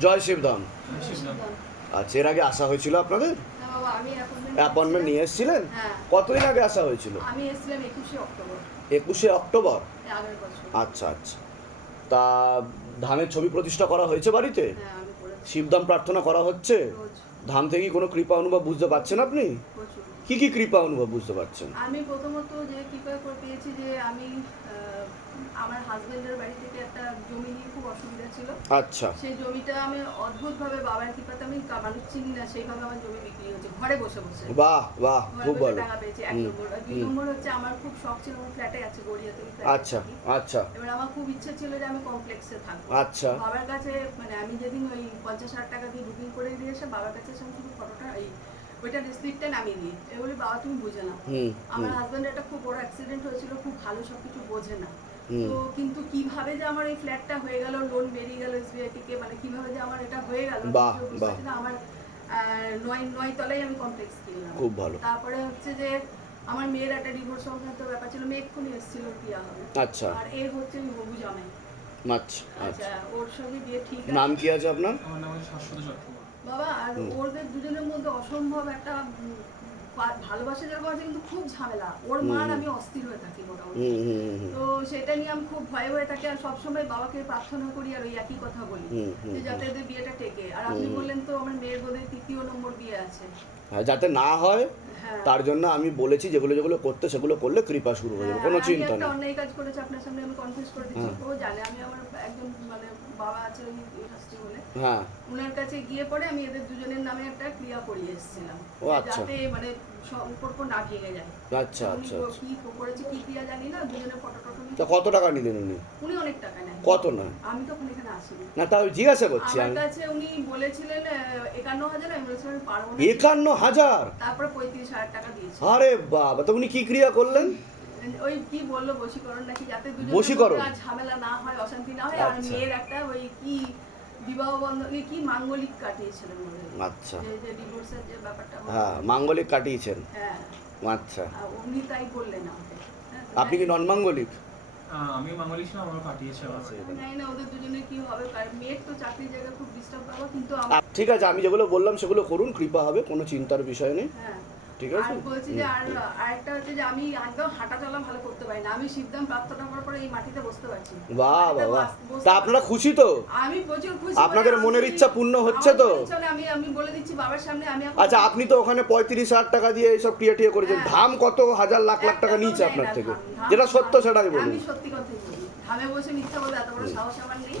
জয় শিবধাম। আচ্ছা এর আগে আসা হয়েছিল আপনাদের? অ্যাপয়েন্টমেন্ট নিয়ে এসেছিলেন? হ্যাঁ। কতদিন আগে আসা হয়েছিল? একুশে অক্টোবর। বছর। আচ্ছা আচ্ছা। তা ধামের ছবি প্রতিষ্ঠা করা হয়েছে বাড়িতে? হ্যাঁ শিবধাম প্রার্থনা করা হচ্ছে? ধাম থেকে কি কোনো কৃপা অনুভব বুঝতে পারছেন আপনি? কি কি কৃপা অনুভব বুঝতে পারছেন? আমি প্রথমত যে কৃপা পেয়েছি যে আমি আমার হাজবেন্ডের বাড়ি থেকে একটা জমি নিয়ে খুব অসুবিধা ছিল। আচ্ছা। সেই জমিটা আমি অদ্ভুতভাবে বাবার কৃপাতে আমি মানুষ চিনি না সেইভাবে আমার জমি বিক্রি হচ্ছে। ঘরে বসে বসে। বাহ বাহ খুব ভালো। টাকা পেয়েছি এক নম্বর। দুই নম্বর হচ্ছে আমার খুব শখ ছিল আমার ফ্ল্যাটে আছে গড়িয়াতে এ আচ্ছা আচ্ছা। এবার আমার খুব ইচ্ছে ছিল যে আমি কমপ্লেক্সে থাকব। আচ্ছা। বাবার কাছে মানে আমি যেদিন ওই পঞ্চাশ হাজার টাকা দিয়ে বুকিং করে দিয়ে এসে বাবার কাছে এসে আমি শুধু ফটোটা এই ওইটা রিসিপ্টটা নামিয়ে দিই। এবারে বাবা তুমি বুঝে হুম আমার হুম। হাজব্যান্ডের একটা খুব বড় অ্যাক্সিডেন্ট হয়েছিল খুব ভালো সব কিছু বোঝে না। তো কিন্তু কীভাবে যে আমার এই ফ্ল্যাটটা হয়ে গেল লোন বেরিয়ে গেল এসবিআই থেকে মানে কীভাবে যে আমার এটা হয়ে গেল বাহ, বাহ। আমার নয় নয় তলায় আমি কমপ্লেক্স কিনলাম। খুব ভালো। তারপরে হচ্ছে যে আমার মেয়ের একটা ডিভোর্স সংক্রান্ত ব্যাপার ছিল মেয়ে এক্ষুনি এসেছিল বিয়া হবে আচ্ছা। আর এ হচ্ছে হবু জামাই। আচ্ছা আচ্ছা আচ্ছা। ওর সঙ্গে বিয়ে ঠিক আছে। নাম কি আছে আপনার? আমার নাম হচ্ছে শাশ্বত বাবা আর। ওদের দুজনের মধ্যে অসম্ভব একটা ভালোবাসা যেরকম আছে কিন্তু খুব ঝামেলা। ওর মা আর আমি অস্থির হয়ে থাকি মোটামুটি। তো সেটা নিয়ে আমি খুব ভয়ে হয়ে থাকি আর সবসময় বাবাকে প্রার্থনা করি আর ওই একই কথা বলি যে যাতে এদের বিয়েটা টেকে। আর আপনি বললেন তো আমার মেয়ের বোধহয় তৃতীয় নম্বর বিয়ে আছে। যাতে না হ্যাঁ তার জন্য আমি বলেছি যেগুলো যেগুলো করতে সেগুলো করলে কৃপা শুরু হয়ে যাবে হ্যাঁ, কোনো চিন্তা নেই। অন্যায় কাজ করেছি আপনার সামনে আমি করে দিচ্ছি। হ্যাঁ। ও জানে আমি আমার একজন মানে বাবা আছে শাস্ত্রী বলে হ্যাঁ। ওনার কাছে গিয়ে পরে আমি এদের দুজনের নামে একটা ক্রিয়া করিয়ে এসেছিলাম। ও আচ্ছা। যাতে মানে সম্পর্ক না ভেঙে যায়। আচ্ছা আচ্ছা আচ্ছা। কি করেছে কি ক্রিয়া জানি না দুজনের ফটো টটো তা কত টাকা নিলেন উনি? উনি অনেক টাকা নেন কত না আমি তখন এখানে আসিনি। না তাও জিজ্ঞাসা করছি আমার কাছে উনি বলেছিলেন আহ, একান্ন হাজার আমি বলেছিলাম পারব না একান্ন হাজার? তারপরে আরে বাবা তো উনি কি ক্রিয়া করলেন? ওই কি বলল বশীকরণ নাকি যাতে দুজনের ঝামেলা না হয় অশান্তি না হয় আর আচ্ছা। মেয়ের একটা ওই কি বিবাহ বন্ধনে কি মাঙ্গলিক কাটিয়েছিলেন আচ্ছা। যে যে ডিভোর্সের যে ব্যাপারটা হ্যাঁ মাঙ্গলিক কাটিয়েছেন। হ্যাঁ। আচ্ছা। উনি তাই বললেন আমাকে। হ্যাঁ, তো আপনি কি নন মাঙ্গলিক আহ, আমিও ছিলাম আমার কাটিয়েছে আমি না ওদের দুজনে কি হবে কারণ মেয়ের তো চাকরির জায়গায় খুব ডিস্টার্ব পাবো কিন্তু ঠিক আছে আমি যেগুলো বললাম সেগুলো করুন কৃপা হবে কোনো চিন্তার বিষয় নেই। হ্যাঁ। ঠিক আর বলছি যে আর আরেকটা হচ্ছে যে আমি একদম হাঁটা চলা ভালো করতে পারি না। আমি শিবদাম প্রাপ্তটা পরে এই মাটিতে বসতে পারছি বাহ বাবা তা আপনারা খুশি তো? আমি প্রচুর খুশি। আপনাদের মানে মনের ইচ্ছা পূর্ণ হচ্ছে তো? হলে আমি আমি বলে দিচ্ছি বাবার সামনে আমি আচ্ছা আপনি তো ওখানে পঁয়ত্রিশ হাজার টাকা দিয়ে এইসব টিয়া টিয়া করেছেন। হ্যাঁ। ধাম কত হাজার লাখ লাখ টাকা নিয়েছে আপনার থেকে? যেটা সত্য ধাম। সেটাই বলুন। আমি সত্যি বলি ধামে বসে মিথ্যা বলে এত বড় সাহস আমার নেই।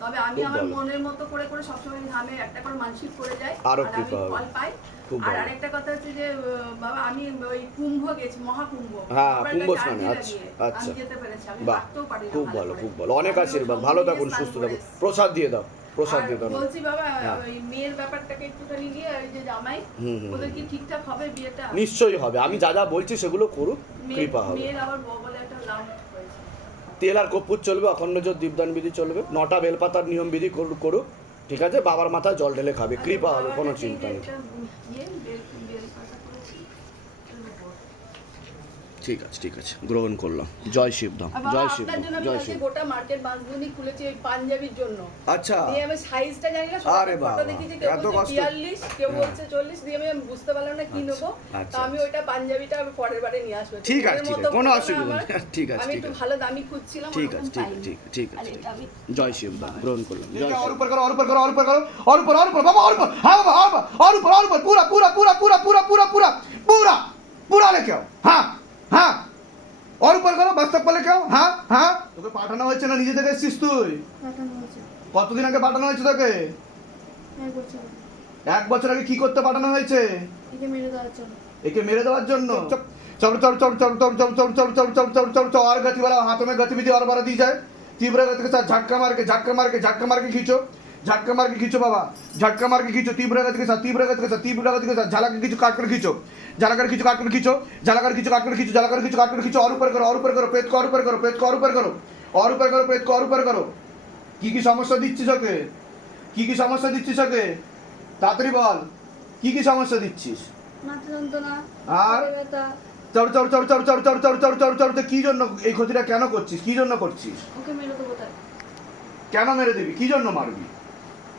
তবে আমি আমার মনের মতো করে করে সবসময় ধামে একটা করে মানসিক করে যাই। আরও আমি ফল পাই। আর আরেকটা কথা হচ্ছে যে বাবা আমি ওই কুম্ভ গেছি মহাকুম্ভ। হ্যাঁ, কুম্ভ স্নানে, আচ্ছা, আচ্ছা। বাহ খুব ভালো খুব ভালো। অনেক আশীর্বাদ ভালো থাকুন সুস্থ থাকুন। প্রসাদ দিয়ে দাও প্রসাদ দিয়ে দাও। বলছি বাবা হ্যাঁ। ওই মেয়ের ব্যাপারটাকে একটুখানি নিয়ে ওই যে জামাই হুম, হুম, ওদের কি ঠিকঠাক হবে বিয়েটা? নিশ্চয়ই হবে। আমি যা যা বলছি সেগুলো করুক কৃপা হবে। মেয়ের আবার বলে একটা লাভ তেল আর কর্পূর চলবে অখণ্ড জোর দীপদান বিধি চলবে। নটা বেলপাতার নিয়ম বিধি করুক। ঠিক আছে? বাবার মাথায় জল ঢেলে খাবে কৃপা হবে কোনো চিন্তা নেই যে একটা ইয়ে, বেল- বেলপাতা করেছি, এর উপর। ঠিক আছে ঠিক আছে গ্রহণ করলাম জয় শিবধাম আর বাবা, জয় আপনার শিবধাম জন্য আমি জয় আজকে শিব গোটা মার্কেট বাঁশবনি খুলেছি ওই পাঞ্জাবির জন্য আচ্ছা দিয়ে আমি সাইজটা জানি না আরে ফটো বাবা, দেখেছি কেউ এত বলছে কষ্ট? বিয়াল্লিশ কেউ হ্যাঁ। বলছে চল্লিশ দিয়ে আমি আমি বুঝতে পারলাম না কি আচ্ছা, নেবো আচ্ছা, তা আমি ওইটা পাঞ্জাবিটা আমি পরের বারে নিয়ে আসবো ঠিক আছে, এর ঠিক মতো আছে, কোনো হতো না অসুবিধা আমার। নেই। ঠিক আছে, আমি ঠিক একটু আছে। ভালো দামি খুঁজছিলাম ঠিক ওরকম আছে ঠিক পাইনি। আছে ঠিক ঠিক আর আছে ঠিক এটা আছে। আমি জয় শিবধাম গ্রহণ করলাম জয় और শিব ऊपर करो और ऊपर करो और ऊपर करो और ऊपर और ऊपर बाबा और ऊपर हाँ बाबा और ऊपर और ऊपर और ऊपर पूरा पूरा पूरा पूरा पूरा पूरा पूरा पूरा पूरा लेके आओ हाँ हाँ और ऊपर करो बस तक लेके आओ हाँ हाँ তোকে পাঠানো হয়েছে না নিজে থেকে এসছিস তুই পাঠানো হয়েছে কতদিন আগে পাঠানো হয়েছে তোকে এক বছর এক বছর আগে কি করতে পাঠানো হয়েছে একে মেরে দেওয়ার জন্য एके मेरे देवार জন্য चल चल चल चल चल चल चल चल चल चल चल चल चल और गति वाला हाथों में गतिविधि और बढ़ा दी जाए तीव्र गति के साथ झटका मार के झटका मार के झटका मार के खींचो झटका मार के खींचो बाबा झटका मार के खींचो तीव्र गति के साथ तीव्र गति के साथ तीव्र गति के साथ झाला के खींचो काट कर खींचो झाला कर खींचो काट कर खींचो झाला कर खींचो काट कर खींचो झाला कर खींचो काट कर खींचो और ऊपर करो और ऊपर करो पेट को और ऊपर करो पेट को और ऊपर करो और ऊपर करो पेट को और ऊपर करो কি কি সমস্যা দিচ্ছিস ওকে কি কি সমস্যা দিচ্ছিস ওকে তাড়াতাড়ি বল কি কি সমস্যা দিচ্ছিস মাথা যন্ত্রণা আর? পেটে ব্যথা চড় চড় চড় চড় চড় চড় চড় চড় চড় চড় কি জন্য এই ক্ষতিটা কেন করছিস কি জন্য করছিস ওকে মেরে দেবো তাই কেন মেরে দিবি কি জন্য মারবি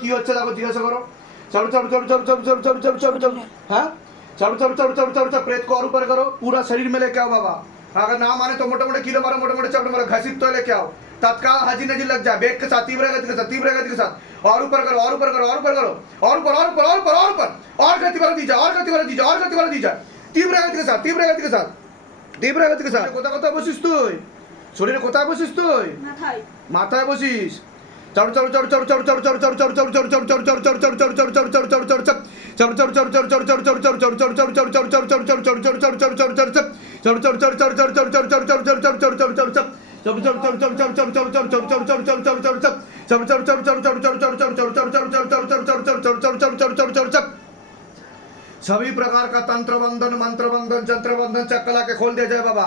কি হচ্ছে দেখো জিজ্ঞাসা করো চল চল চল চল চল চল চল চল চল চল हाँ चल चल चल चल चल चल प्रेत को और ऊपर करो पूरा शरीर में लेके आओ बाबा अगर ना माने तो मोटे मोटे किलो मारो मोटे मोटे चपटे मारो घसीट तो लेके आओ तत्काल हाजी नजी लग जाए बेग के साथ तीव्र गति के साथ तीव्र गति के साथ और ऊपर करो और ऊपर करो और ऊपर करो और ऊपर और ऊपर और ऊपर और ऊपर और गति वाला दी जाए और गति वाला दी जाए और गति वाला दी जाए तीव्र गति के साथ तीव्र गति के साथ तीव्र गति के साथ কোথায় কোথায় বসিস তুই শরীরে কোথায় বসিস তুই মাথায় মাথায় বসিস চড় চড় চড় চড় চড় চড় চড় চড় চড় চড় চড় চড় চড় চড় চড় চড় চড় চড় চড় চড় চড় सभी प्रकार का तंत्र बंधन मंत्र बंधन जंत्र बंधन चक्कला के खोल दिया जाए बाबा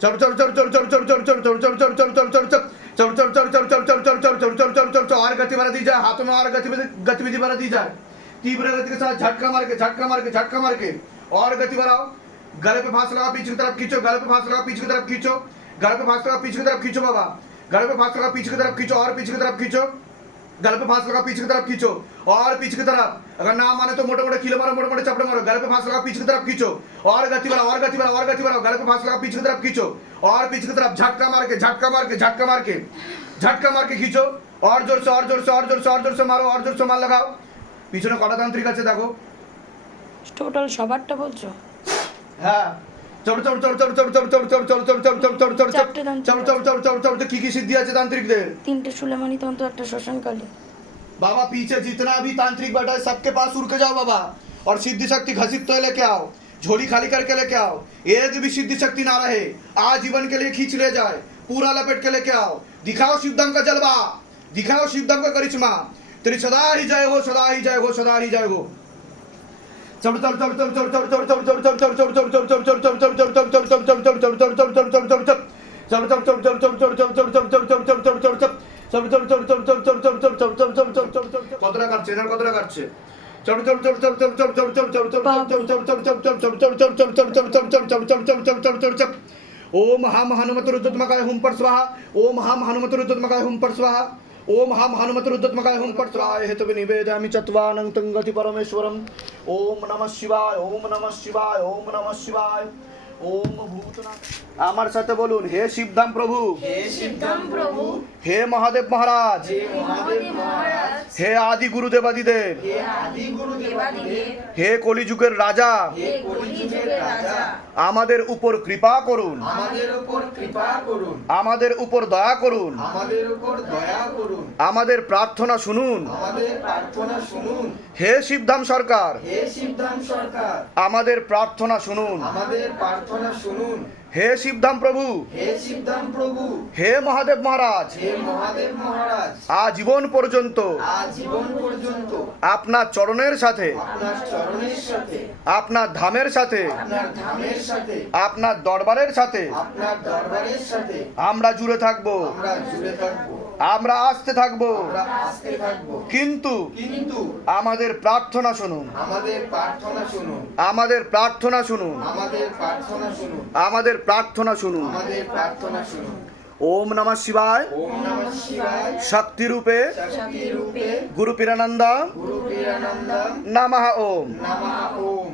चढ़ और गति बढ़ा दी जाए हाथों में और गतिविधि गतिविधि बढ़ा दी जाए तीव्र गति के साथ झटका मार के झटका मार के झटका मार के और गति बढ़ाओ गले पे फांस लगा पीछे की तरफ़ खींचो गले पे फांस लगा पीछे की तरफ़ खींचो गले पे फांस लगा पीछे की तरफ़ खींचो बाबा गले पे फांस लगा पीछे की तरफ़ खींचो और पीछे की तरफ़ खींचो गले पे फांस लगा पीछे की तरफ खींचो और पीछे की तरफ अगर ना माने तो मोटे मोटे किलो मारो मोटे मोटे चपड़े मारो गले पे फांस लगा पीछे की तरफ खींचो और गति बढ़ाओ और गति बढ़ाओ और गति बढ़ाओ गले पे फांस लगा पीछे की तरफ खींचो और पीछे की तरफ झटका मार के झटका मार के झटका मार के झटका मार के खींचो और जोर से और जोर से और जोर से और जोर से मारो और जोर से मार लगाओ পিছনে কটা তান্ত্রিক আছে দেখো টোটাল সবারটা বলছো হ্যাঁ চল চল চল চল চল চল চল চল চল চল চল চল চল চল চারটে তান্ত্রিক চল চল চল চল চল কি কি সিদ্ধি আছে তান্ত্রিকদের তিনটে সুলেমানি তন্ত্র একটা শ্মশানকালী बाबा पीछे जितना भी तांत्रिक बैठा है सबके पास उड़ के जाओ बाबा और सिद्धि शक्ति घसीट तो लेके आओ झोली खाली करके लेके आओ एक भी सिद्धि शक्ति ना रहे आजीवन के लिए खींच ले जाए पूरा लपेट के लेके आओ दिखाओ शिवदम का जलवा दिखाओ शिवदम का करिश्मा तेरी सदा ही जय हो सदा ही जय हो सदा ही जय हो ও মহা চলো চলো রুদ্রতমকায় হুম পর স্বাহা। ওম হাম হনুমত রুদ্রতমকায় হুম পর স্বাহা। ओम हम हनुमत रुद्रत्मकाय हुम पर स्वाहा हेतु निवेदयामि चत्वानंतं गति परमेश्वरम ओम नमः शिवाय ओम नमः शिवाय ओम नमः शिवाय ओम भूतनाथ আমার সাথে বলুন হে শিবধাম প্রভু। প্রভু। হে মহাদেব মহারাজ। মহাদেব মহারাজ। হে আদি গুরুদেবাদিদেব। দেবাদিদেব হে কলিযুগের রাজা। হে কলিযুগের রাজা। আমাদের উপর কৃপা করুন। আমাদের উপর কৃপা করুন। আমাদের উপর দয়া করুন। আমাদের উপর দয়া করুন। আমাদের প্রার্থনা শুনুন। আমাদের প্রার্থনা শুনুন। হে শিবধাম সরকার। হে শিবধাম সরকার। আমাদের প্রার্থনা শুনুন। আমাদের প্রার্থনা শুনুন। হে শিবধাম প্রভু। হে শিবধাম প্রভু। হে মহাদেব মহারাজ। হে মহাদেব মহারাজ। আজীবন পর্যন্ত। আজীবন পর্যন্ত। আপনার চরণের সাথে। আপনার চরণের সাথে। আপনার ধামের সাথে। আপনার ধামের সাথে। আপনার দরবারের সাথে। আপনার দরবারের সাথে। আমরা জুড়ে থাকব। আমরা জুড়ে থাকব। আমরা আসতে থাকব। কিন্তু কিন্তু আমাদের প্রার্থনা শুনুন। আমাদের প্রার্থনা শুনুন। আমাদের প্রার্থনা শুনুন। আমাদের প্রার্থনা শুনুন। আমাদের প্রার্থনা শুনুন। আমাদের প্রার্থনা শুনুন। ওম নমঃ শিবায়। শক্তি রূপে। গুরু পিরানন্দা। নমঃ ওম।